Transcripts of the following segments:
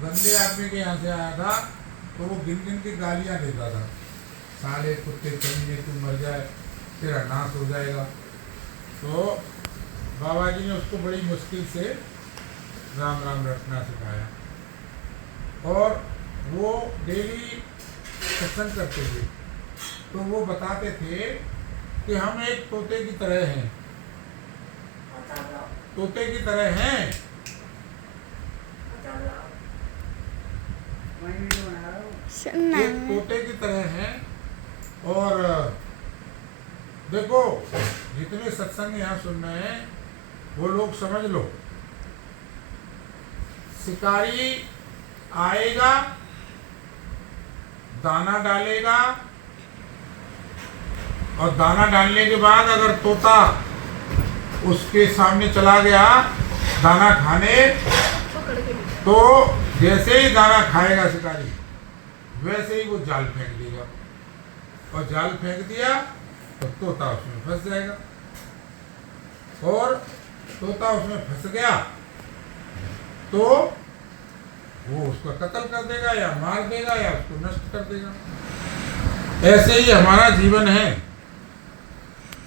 गंदे आदमी के यहाँ से आया था, तो वो गिन गिन के गालियाँ देता था, साले कुत्ते कमीने, तू मर जाए, तेरा नाश हो जाएगा। तो बाबा जी ने उसको बड़ी मुश्किल से राम राम रटना सिखाया, और वो डेली सत्संग करते थे। तो वो बताते थे कि हम एक तोते की तरह हैं, तोते की तरह हैं। एक तोते की तरह हैं। और देखो, जितने सत्संग यहाँ सुन रहे हैं वो लोग समझ लो, शिकारी आएगा, दाना डालेगा, और दाना डालने के बाद अगर तोता उसके सामने चला गया दाना खाने, तो जैसे ही दाना खाएगा शिकारी, वैसे ही वो जाल फेंक देगा, और जाल फेंक दिया तो तोता उसमें फंस जाएगा, और तोता उसमें फंस गया तो वो उसका कत्ल कर देगा, या मार देगा, या उसको नष्ट कर देगा। ऐसे ही हमारा जीवन है।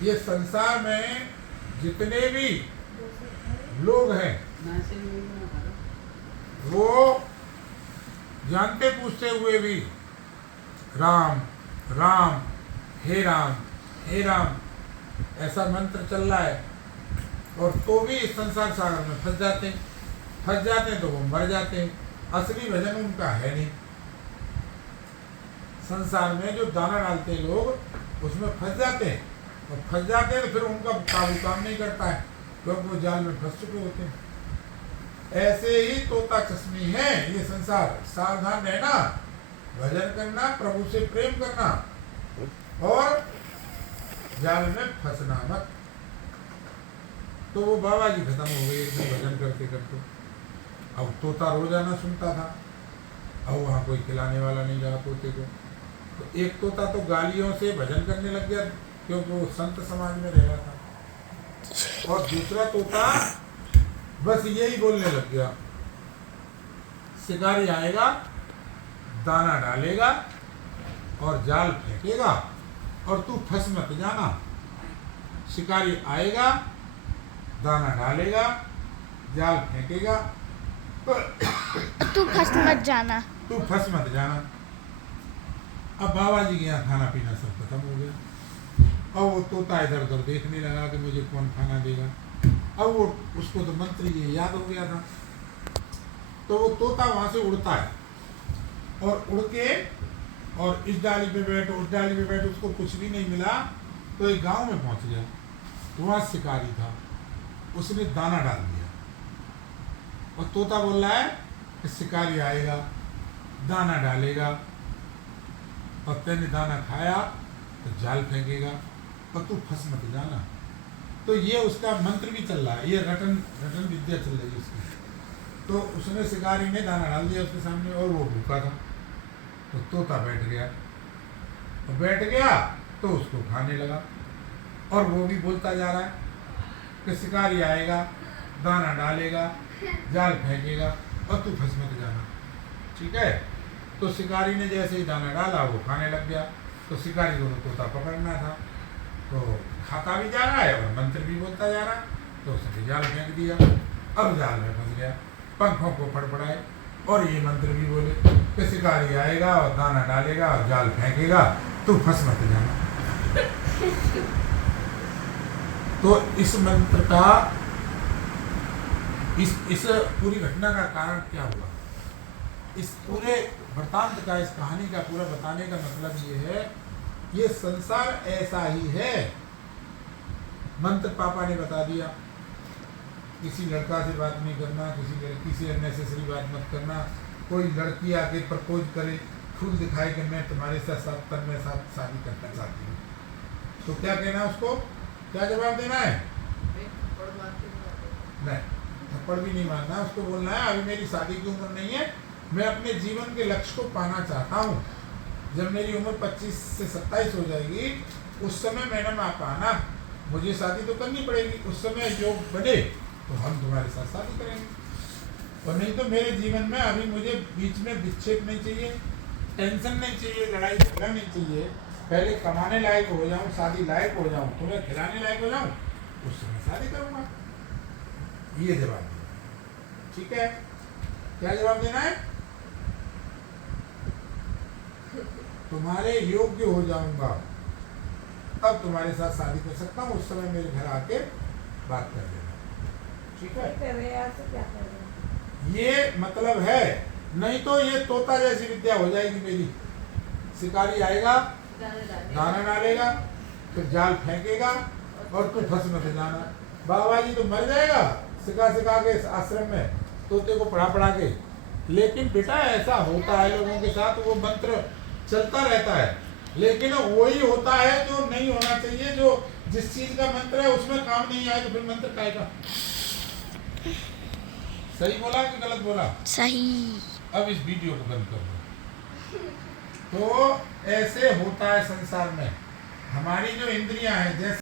ये संसार में जितने भी लोग हैं, वो जानते पूछते हुए भी राम राम, हे राम हे राम, ऐसा मंत्र चल रहा है, और तो भी इस संसार सागर में फंस जाते हैं, तो वो मर जाते हैं। असली भजन उनका है नहीं। संसार में जो दाना डालते हैं लोग, उसमें फंस जाते हैं, और फंस जाते हैं तो फिर उनका काबू काम नहीं करता है, क्योंकि वो जाल में फंस चुके होते हैं। ऐसे ही तोता चश्मी है ये संसार। सावधान रहना, भजन करना, प्रभु से प्रेम करना, और जाल में फंसना मत। तो वो बाबा जी खत्म हो गए एक दिन भजन करते करते। अब तोता रोजाना सुनता था, अब वहाँ कोई खिलाने वाला नहीं रहा तोते को। तो एक तोता तो गालियों से भजन करने लग गया, क्योंकि वो संत समाज में रह रहा था, और दूसरा तोता बस यही बोलने लग गया, शिकारी आएगा, दाना डालेगा और जाल फेंकेगा, और तू फंस मत जाना। शिकारी आएगा, दाना डालेगा, जाल फेंकेगा, तू फंस मत जाना, तू फंस मत जाना। अब बाबा जी के यहाँ खाना पीना सब खत्म हो गया, और वो तोता इधर उधर देखने लगा कि मुझे कौन खाना देगा। अब वो उसको तो मंत्र ये याद हो गया था, तो वो तोता वहाँ से उड़ता है, और उड़ के और इस डाली पे बैठो, उस डाली पे बैठो, उसको कुछ भी नहीं मिला, तो एक गांव में पहुँच गया। तो वहाँ शिकारी था, उसने दाना डाल दिया, और तोता बोल रहा है कि शिकारी आएगा, दाना डालेगा, और तेने दाना खाया तो जाल फेंकेगा, और तू फंस मत जाना। तो ये उसका मंत्र भी चल रहा है, ये रटन विद्या चल रही है उसकी। तो उसने शिकारी ने दाना डाल दिया उसके सामने, और वो भूखा था, तो तोता बैठ गया, और बैठ गया तो उसको खाने लगा, और वो भी बोलता जा रहा है कि शिकारी आएगा, दाना डालेगा, जाल फेंकेगा, और तू फंस मत जाना। ठीक है। तो शिकारी ने जैसे ही दाना डाला वो खाने लग गया। तो शिकारी को तोता पकड़ना था, तो खाता भी जा रहा है और मंत्र भी बोलता जा रहा है, तो उसने जाल फेंक दिया। अब जाल में फंस गया, पंखों को फड़फड़ाए, और ये मंत्र भी बोले कि शिकारी आएगा और दाना डालेगा और जाल फेंकेगा, तू फंस मत जाना। तो इस मंत्र का, इस पूरी घटना का कारण क्या हुआ, इस पूरे वृतांत का, इस कहानी का पूरा बताने का मतलब ये है, ये संसार ऐसा ही है। मंत्र पापा ने बता दिया, किसी लड़का से बात नहीं करना, किसी लड़की से अननेसेसरी बात मत करना। कोई लड़की आके प्रपोज करे, फूल दिखाए कि मैं तुम्हारे साथ तन में साथ शादी करना चाहती हूँ, तो क्या कहना उसको, क्या जवाब देना है? नहीं, थप्पड़ भी नहीं मारना, उसको बोलना है अभी मेरी शादी की उम्र नहीं है, मैं अपने जीवन के लक्ष्य को पाना चाहता हूँ। जब मेरी उम्र 25 से 27 हो जाएगी, उस समय मैडम आप आना, मुझे शादी तो करनी पड़ेगी, उस समय योग बने तो हम तुम्हारे साथ शादी करेंगे। और नहीं तो मेरे जीवन में अभी मुझे बीच में विक्षेप नहीं चाहिए, टेंशन नहीं चाहिए, लड़ाई झगड़ा नहीं चाहिए। पहले कमाने लायक हो जाऊं, शादी लायक हो जाऊं, तुम्हें खिलाने लायक हो जाऊं, उस समय शादी करूंगा। ये जवाब देना, ठीक है? क्या जवाब देना है? तुम्हारे योग्य हो जाऊंगा तब तुम्हारे साथ शादी कर सकता हूँ, उस समय मेरे घर आके बात कर लेना, ठीक है? ये मतलब है, नहीं तो ये तोता जैसी विद्या हो जाएगी मेरी। शिकारी आएगा, दाना डालेगा, फिर जाल फेंकेगा और तू फंस मत जाना। बाबा जी तो मर जाएगा सिखा सिखा के इस आश्रम में तोते को पढ़ा पढ़ा के। लेकिन बेटा ऐसा होता है लोगों के साथ, वो मंत्र चलता रहता है, लेकिन वही होता है जो नहीं होना चाहिए। जो जिस चीज का मंत्र है उसमें काम नहीं आए तो फिर मंत्र काहे का? सही बोला कि गलत बोला? सही। अब इस वीडियो को बंद कर दो। तो ऐसे होता है संसार में, हमारी जो इंद्रियां हैं जैसे